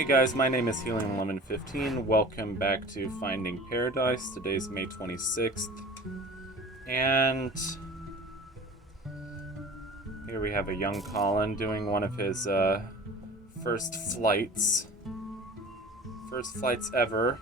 Hey guys, my name is Helium Lemon 15. Welcome back to Finding Paradise. Today's May 26th. And here we have a young Colin doing one of his first flights. First flights ever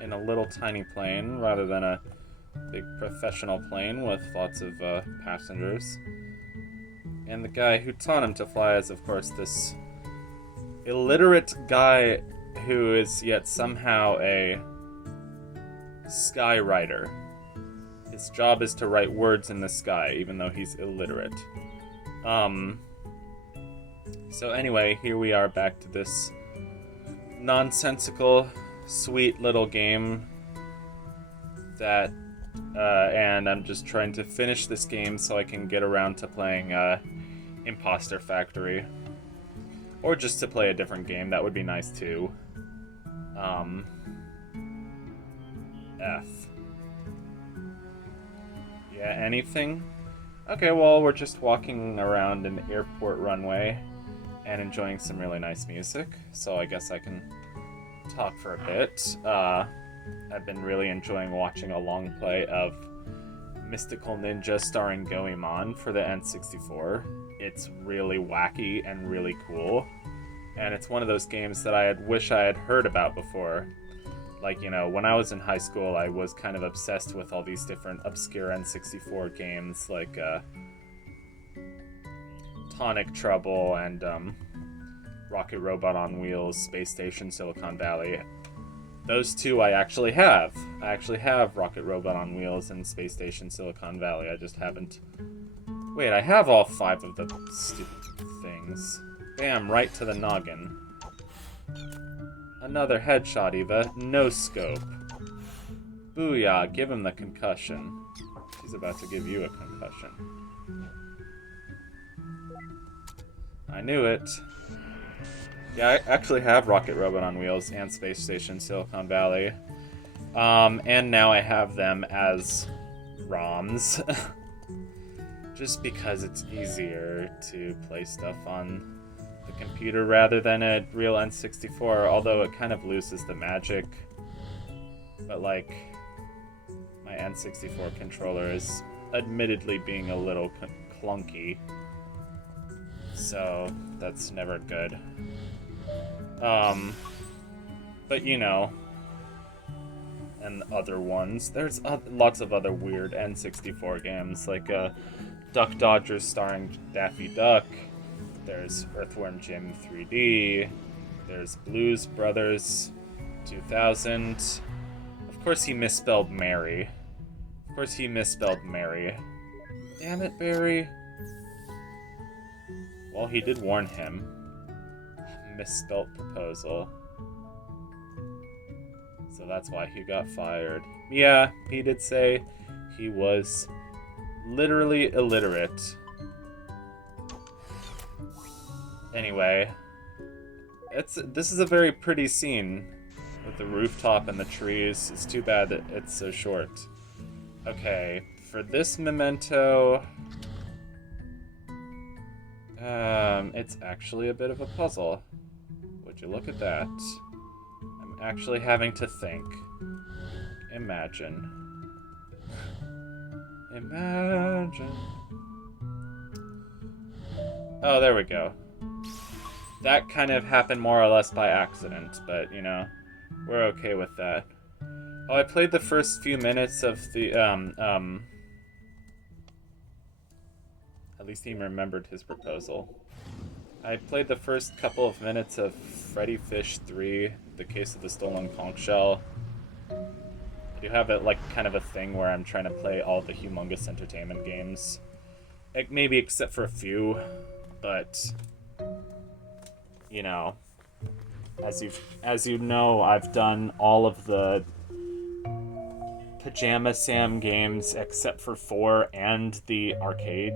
in a little tiny plane rather than a big professional plane with lots of passengers. And the guy who taught him to fly is, of course, this illiterate guy who is yet somehow a skywriter. His job is to write words in the sky, even though he's illiterate. So anyway, here we are back to this nonsensical, sweet little game that, and I'm just trying to finish this game so I can get around to playing Imposter Factory. Or just to play a different game, that would be nice too. F. Yeah, anything? Okay, well, we're just walking around an airport runway and enjoying some really nice music, so I guess I can talk for a bit. I've been really enjoying watching a long play of Mystical Ninja starring Goemon for the N64. It's really wacky and really cool, and it's one of those games that I wish I had heard about before. Like, you know, when I was in high school, I was kind of obsessed with all these different obscure N64 games, like Tonic Trouble and Rocket Robot on Wheels, Space Station, Silicon Valley. Those two I actually have. I actually have Rocket Robot on Wheels and Space Station Silicon Valley. I just haven't... Wait, I have all 5 of the stupid things. Bam, right to the noggin. Another headshot, Eva. No scope. Booyah, give him the concussion. She's about to give you a concussion. I knew it. Yeah, I actually have Rocket Robot on Wheels and Space Station Silicon Valley. And now I have them as ROMs. Just because it's easier to play stuff on the computer rather than a real N64, although it kind of loses the magic. But, like, my N64 controller is admittedly being a little clunky. So, that's never good. But you know, and other ones. There's lots of other weird N64 games, like Duck Dodgers starring Daffy Duck. There's Earthworm Jim 3D. There's Blues Brothers 2000. Of course he misspelled Mary. Of course he misspelled Mary. Damn it, Barry. Well, he did warn him. Misspelt proposal. So that's why he got fired. Yeah, he did say he was literally illiterate. Anyway, this is a very pretty scene with the rooftop and the trees. It's too bad that it's so short. Okay, for this memento, it's actually a bit of a puzzle. Would you look at that? I'm actually having to think. Imagine. Imagine. Oh, there we go. That kind of happened more or less by accident, but, you know, we're okay with that. Oh, I played the first few minutes of the, at least he remembered his proposal. I played the first couple of minutes of Freddy Fish 3, The Case of the Stolen Conch Shell. I do have it, like, kind of a thing where I'm trying to play all the Humongous Entertainment games. Maybe except for a few, but, you know, as you know, I've done all of the Pajama Sam games except for 4 and the arcade.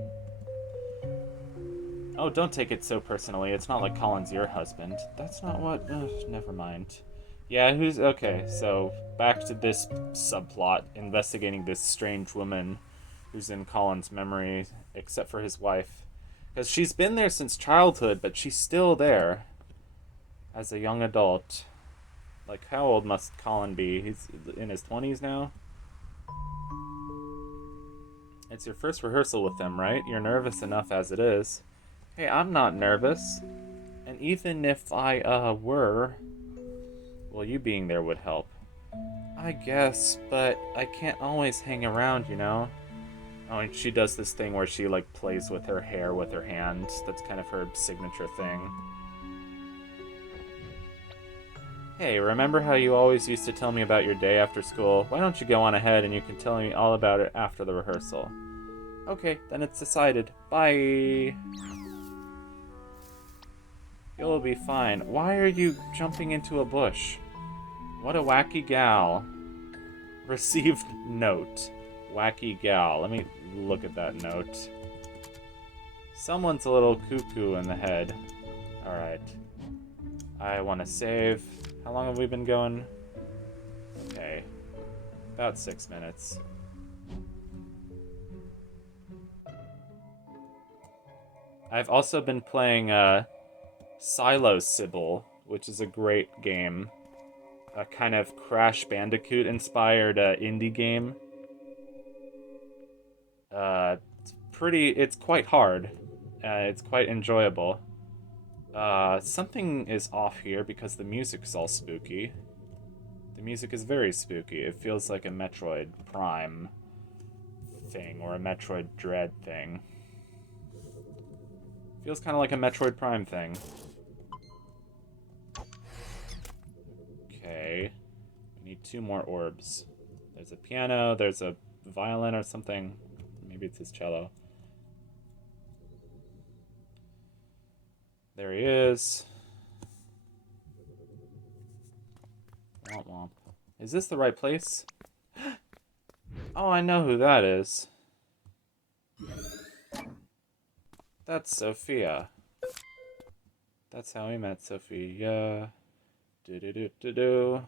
Oh, don't take it so personally. It's not like Colin's your husband. That's not what... never mind. Yeah, okay, so back to this subplot, investigating this strange woman who's in Colin's memory, except for his wife. Because she's been there since childhood, but she's still there. as a young adult. Like, how old must Colin be? He's in his 20s now? It's your first rehearsal with them, right? You're nervous enough as it is. Hey, I'm not nervous. And even if I, were... Well, you being there would help. I guess, but I can't always hang around, you know? Oh, and she does this thing where she, like, plays with her hair with her hand. That's kind of her signature thing. Hey, remember how you always used to tell me about your day after school? Why don't you go on ahead and you can tell me all about it after the rehearsal? Okay, then it's decided. Bye! You'll be fine. Why are you jumping into a bush? What a wacky gal. Received note. Wacky gal. Let me look at that note. Someone's a little cuckoo in the head. Alright. I want to save. How long have we been going? Okay. About 6 minutes. I've also been playing Silo Sybil, which is a great game. A kind of Crash Bandicoot-inspired indie game. It's quite hard. It's quite enjoyable. Something is off here because the music's all spooky. The music is very spooky. It feels like a Metroid Prime thing, or a Metroid Dread thing. Feels kind of like a Metroid Prime thing. Okay. We need 2 more orbs. There's a piano, there's a violin or something. Maybe it's his cello. There he is. Womp womp. Is this the right place? Oh, I know who that is. That's Sophia. That's how we met Sophia. Do-do-do-do-do.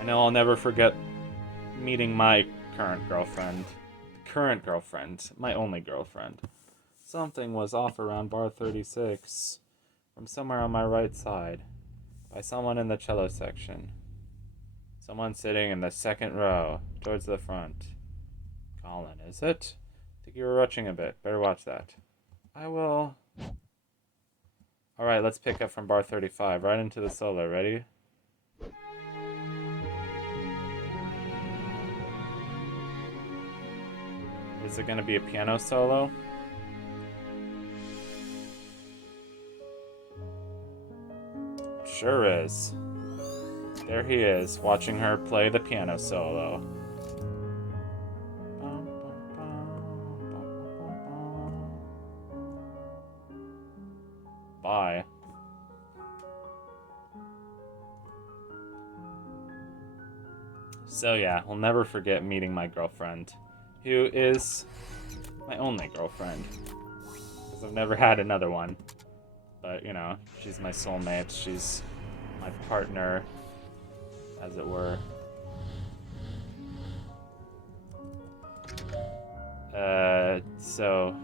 I know I'll never forget meeting my current girlfriend. Current girlfriend. My only girlfriend. Something was off around bar 36. From somewhere on my right side. By someone in the cello section. Someone sitting in the second row. Towards the front. Colin, is it? I think you were rushing a bit. Better watch that. I will. Alright, let's pick up from bar 35. Right into the solo. Ready? Is it gonna be a piano solo? Sure is. There he is, watching her play the piano solo. Bye. So yeah, we'll never forget meeting my girlfriend, who is my only girlfriend, because I've never had another one. But, you know, she's my soulmate, she's my partner, as it were. So...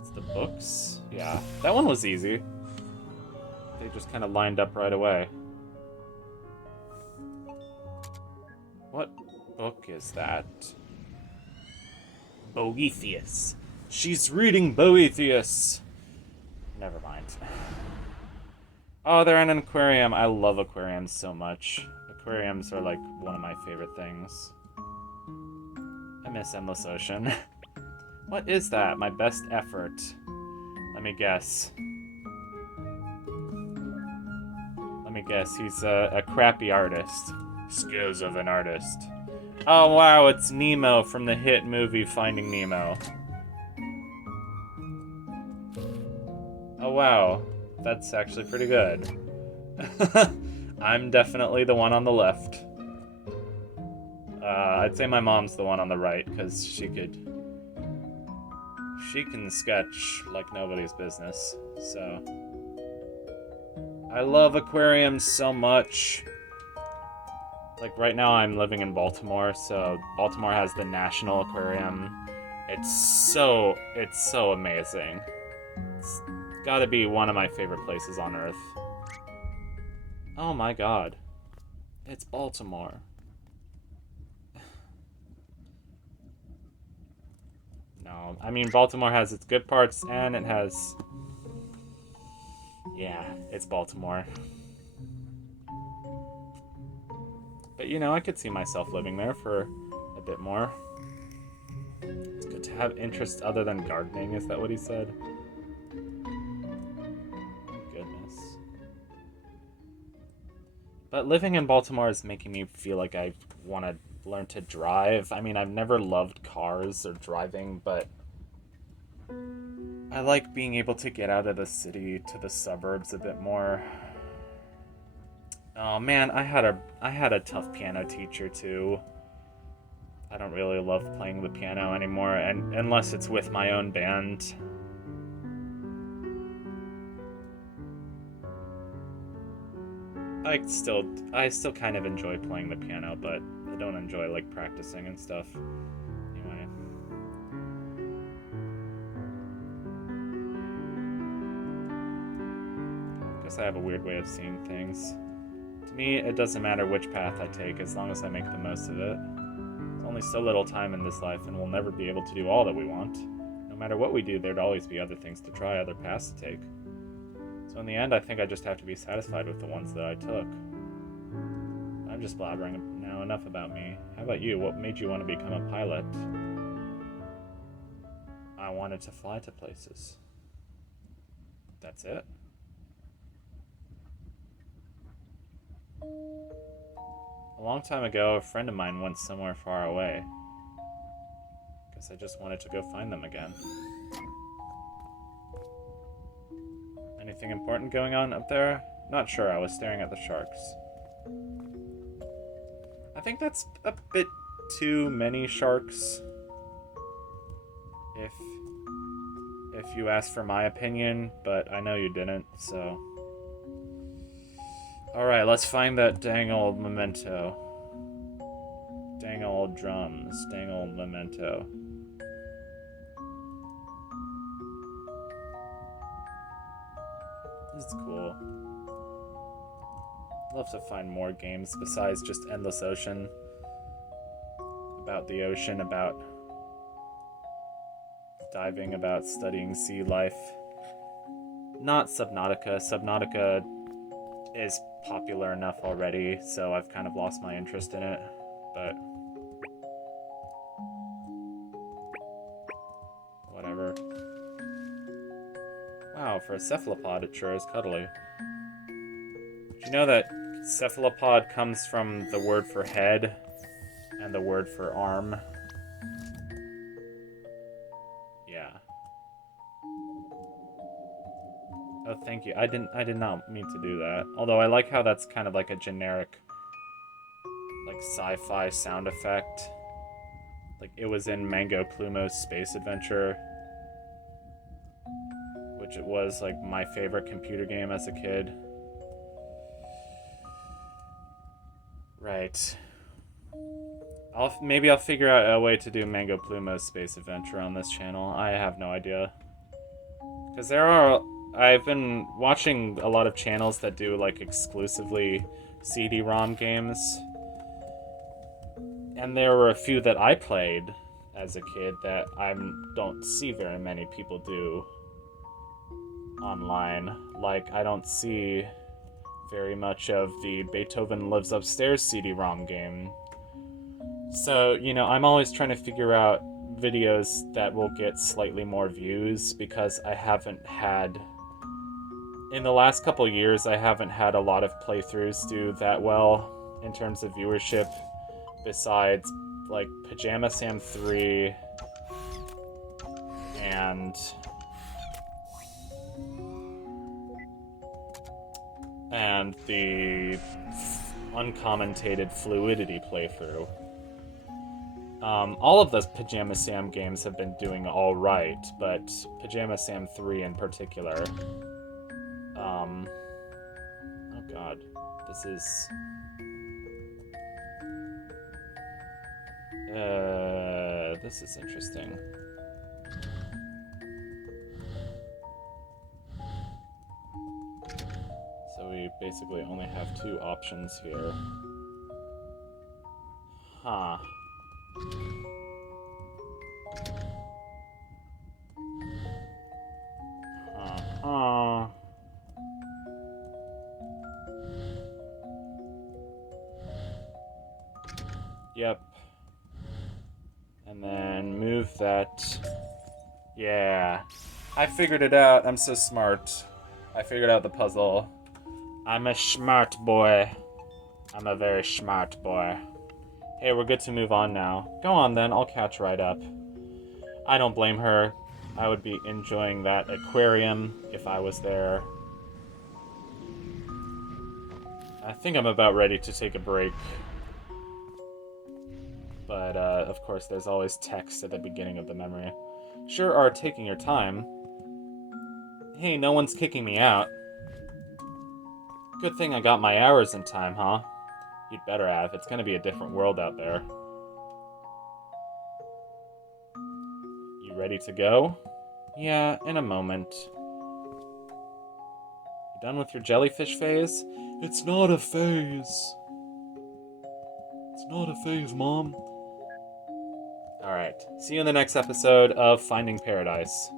It's the books? Yeah, that one was easy. They just kind of lined up right away. What book is that? Boethius. She's reading Boethius. Never mind. Oh, they're in an aquarium. I love aquariums so much. Aquariums are like one of my favorite things. I miss Endless Ocean. What is that? My best effort. Let me guess. Let me guess. He's a crappy artist. Skills of an artist. Oh wow, it's Nemo from the hit movie Finding Nemo. Oh wow, that's actually pretty good. I'm definitely the one on the left. I'd say my mom's the one on the right, because she can sketch like nobody's business, so. I love aquariums so much. Like right now I'm living in Baltimore, so Baltimore has the National Aquarium, It's so amazing. It's gotta be one of my favorite places on Earth. Oh my god. It's Baltimore. No, I mean, Baltimore has its good parts, and it has... Yeah, it's Baltimore. But, you know, I could see myself living there for a bit more. It's good to have interests other than gardening, is that what he said? Goodness. But living in Baltimore is making me feel like I want to learn to drive. I mean, I've never loved cars or driving, but I like being able to get out of the city to the suburbs a bit more. Oh man, I had a tough piano teacher too. I don't really love playing the piano anymore, and unless it's with my own band. I still kind of enjoy playing the piano, but I don't enjoy like practicing and stuff. Anyway. I guess I have a weird way of seeing things. To me, it doesn't matter which path I take as long as I make the most of it. There's only so little time in this life, and we'll never be able to do all that we want. No matter what we do, there'd always be other things to try, other paths to take. So in the end, I think I just have to be satisfied with the ones that I took. I'm just blabbering now. Enough about me. How about you? What made you want to become a pilot? I wanted to fly to places. That's it. A long time ago, a friend of mine went somewhere far away. Guess I just wanted to go find them again. Anything important going on up there? Not sure, I was staring at the sharks. I think that's a bit too many sharks. If you asked for my opinion, but I know you didn't, so... Alright, let's find that dang old memento. Dang old drums. Dang old memento. This is cool. I'd love to find more games besides just Endless Ocean. About the ocean, about diving, about studying sea life. Not Subnautica. Subnautica is popular enough already, so I've kind of lost my interest in it, but whatever. Wow, for a cephalopod it sure is cuddly. Did you know that cephalopod comes from the word for head and the word for arm? Yeah. Oh, thank you. I did not mean to do that. Although I like how that's kind of like a generic, like, sci-fi sound effect. Like, it was in Mango Plumo's Space Adventure, which it was, like, my favorite computer game as a kid. Right. Maybe I'll figure out a way to do Mango Plumo's Space Adventure on this channel. I have no idea. Because I've been watching a lot of channels that do, like, exclusively CD-ROM games. And there were a few that I played as a kid that I don't see very many people do online. Like, I don't see very much of the Beethoven Lives Upstairs CD-ROM game. So, you know, I'm always trying to figure out videos that will get slightly more views because I haven't had... In the last couple years, I haven't had a lot of playthroughs do that well in terms of viewership, besides, like, Pajama Sam 3 and the uncommentated Fluidity playthrough. All of those Pajama Sam games have been doing alright, but Pajama Sam 3 in particular. Oh god, this is... this is interesting. So we basically only have two options here. Huh. Uh-huh. Yep. And then move that. Yeah. I figured it out. I'm so smart. I figured out the puzzle. I'm a smart boy. I'm a very smart boy. Hey, we're good to move on now. Go on then, I'll catch right up. I don't blame her. I would be enjoying that aquarium if I was there. I think I'm about ready to take a break. But, of course, there's always text at the beginning of the memory. Sure are taking your time. Hey, no one's kicking me out. Good thing I got my hours in time, huh? You'd better have. It's gonna be a different world out there. You ready to go? Yeah, in a moment. You done with your jellyfish phase? It's not a phase. It's not a phase, Mom. Alright, see you in the next episode of Finding Paradise.